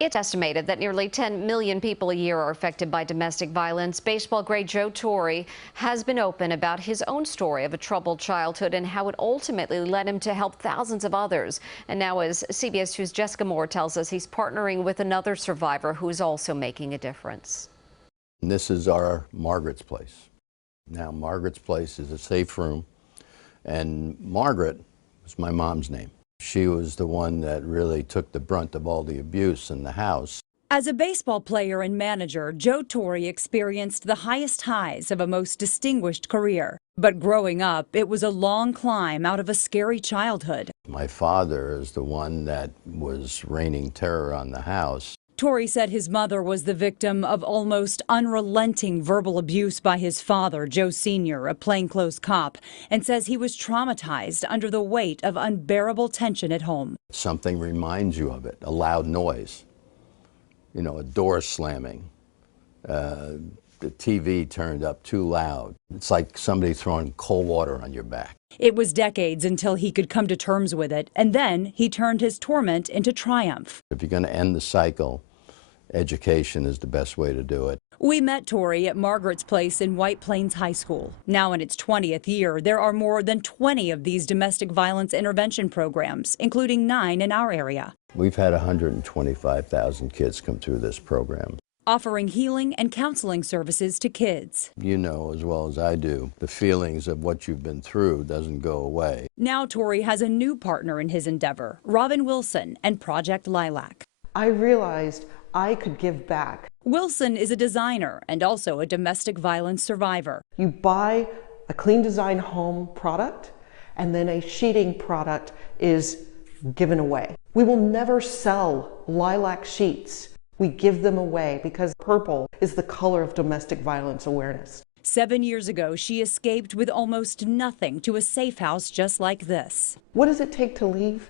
It's estimated that nearly 10 million people a year are affected by domestic violence. Baseball great Joe Torre has been open about his own story of a troubled childhood and how it ultimately led him to help thousands of others. And now, as CBS 2's Jessica Moore tells us, he's partnering with another survivor who is also making a difference. And this is our Margaret's place. Now, Margaret's place is a safe room, and Margaret was my mom's name. She was the one that really took the brunt of all the abuse in the house. As a baseball player and manager, Joe Torre experienced the highest highs of a most distinguished career. But growing up, it was a long climb out of a scary childhood. My father is the one that was raining terror on the house. Torre said his mother was the victim of almost unrelenting verbal abuse by his father, Joe Sr., a plainclothes cop, and says he was traumatized under the weight of unbearable tension at home. Something reminds you of it, a loud noise, you know, a door slamming, the TV turned up too loud. It's like somebody throwing cold water on your back. It was decades until he could come to terms with it, and then he turned his torment into triumph. If you're going to end the cycle, education is the best way to do it. We met Torre at Margaret's place in White Plains High School. Now in its 20th year, there are more than 20 of these domestic violence intervention programs, including 9 in our area. We've had 125,000 kids come through this program, offering healing and counseling services to kids. You know as well as I do, the feelings of what you've been through doesn't go away. Now Torre has a new partner in his endeavor, Robin Wilson and Project Lilac. I realized I could give back. Wilson is a designer and also a domestic violence survivor. You buy a clean design home product and then a sheeting product is given away. We will never sell lilac sheets. We give them away because purple is the color of domestic violence awareness. 7 years ago, she escaped with almost nothing to a safe house just like this. What does it take to leave?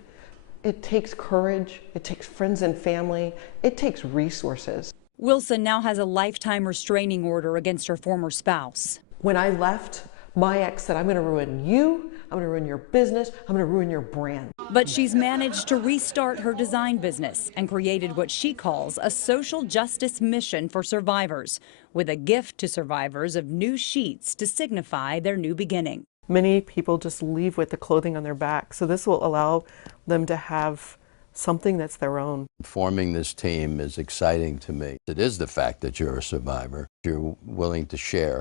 It takes courage, it takes friends and family, it takes resources. Wilson now has a lifetime restraining order against her former spouse. When I left, my ex said, I'm going to ruin you, I'm going to ruin your business, I'm going to ruin your brand. But she's managed to restart her design business and created what she calls a social justice mission for survivors, with a gift to survivors of new sheets to signify their new beginning. Many people just leave with the clothing on their back, so this will allow them to have something that's their own. Forming this team is exciting to me. It is the fact that you're a survivor. You're willing to share.